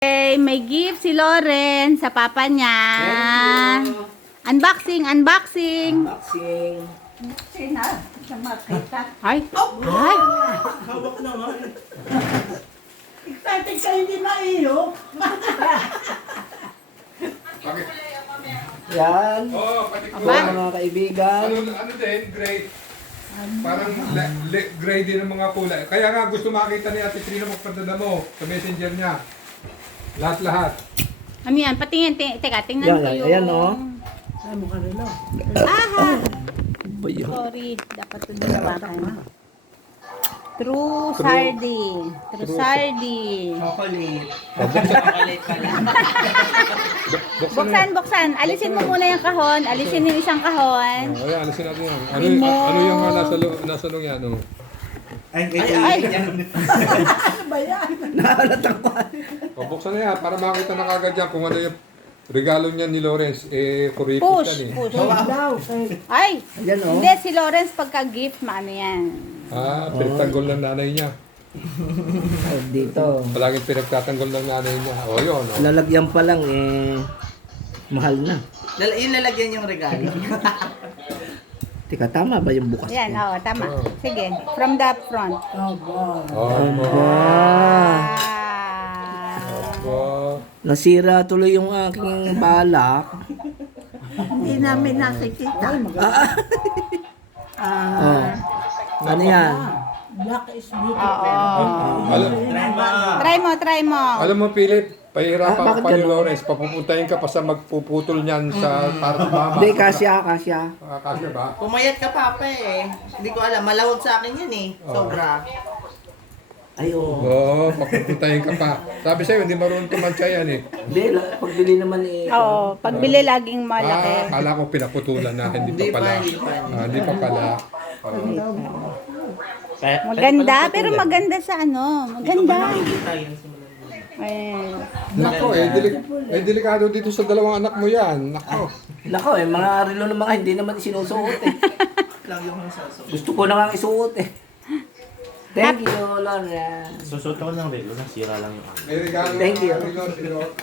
Okay, may gift si Lauren sa papa niya. Unboxing. Unboxing. Sina, sa makita. Ay. Hawak naman. Excited ka hindi maiyo. Yan. Oo, pati ko. Aba. Mga kaibigan. Ano din, gray. Parang gray din ang mga kulay. Kaya nga gusto makita ni Ate Trina magpadala mo sa messenger niya. Lahat-lahat. Ano yan? Patingin. Teka, tingnan Yan, ko yung... ayan, oh. Ay, mukha rin o. Aha! Ba yun? Sorry. Dapat ito dinawakan. True sardine. True sardine. Chocolate. Buksan. Alisin mo muna yung kahon. Alisin yung isang kahon. Oh, ayan, alisin natin yan. Ano, Remote. ano yung nasa loob yan? Oh. Ay! Ano ba yan? Nahalatang ko. O, buksan na yan para makita na kagad yan kung ano yung regalo niya ni Lawrence. Kuripot Push. yan eh. Push. Daw, Ay! Ayan, oh. Hindi, si Lawrence pagka-gift, maano yan. Pinagtanggol ng nanay niya. Dito. Palaging pinagtatanggol ng nanay niya. O, yun. O. Lalagyan pa lang, mahal na. Yung lalagyan yung regalo. Teka, tama ba yung bukas Yan, ko? tama. Sige, from the front. oh boy. Ah, Wow. nasira tuloy yung aking balak. Hindi namin nakikita. Oh. Ano yan? Black is beautiful. Oo. Try mo. Alam mo, Philip, pahirapan Ah, bakit pa ni ganun? Lawrence. Papupuntahin ka pa sa magpuputol niyan sa para mama. Hindi, kasya. Kasya ba? Pumayat ka papa eh. Hindi ko alam. Malawag sa akin yan eh. Sobra. Ay, oo. Oo, papupuntahin ka pa. Sabi sa'yo, hindi marunong tumansya yan eh. Hindi, pagbili naman Oo, pagbili laging malaki. Akala ko pinaputulan na, hindi pa pala. Hindi pa pala. Maganda, pero maganda sa ano. Maganda. Ay. Nako, delikado dito sa dalawang anak mo yan. Nako. Nako, mga relo ng mga hindi naman sinusuot eh. Lang yung sasok. Gusto ko na nga isuot eh. Thank you, Lord. Susuot ako ng relo, nasira lang yung May regalo Thank you. si Lawrence.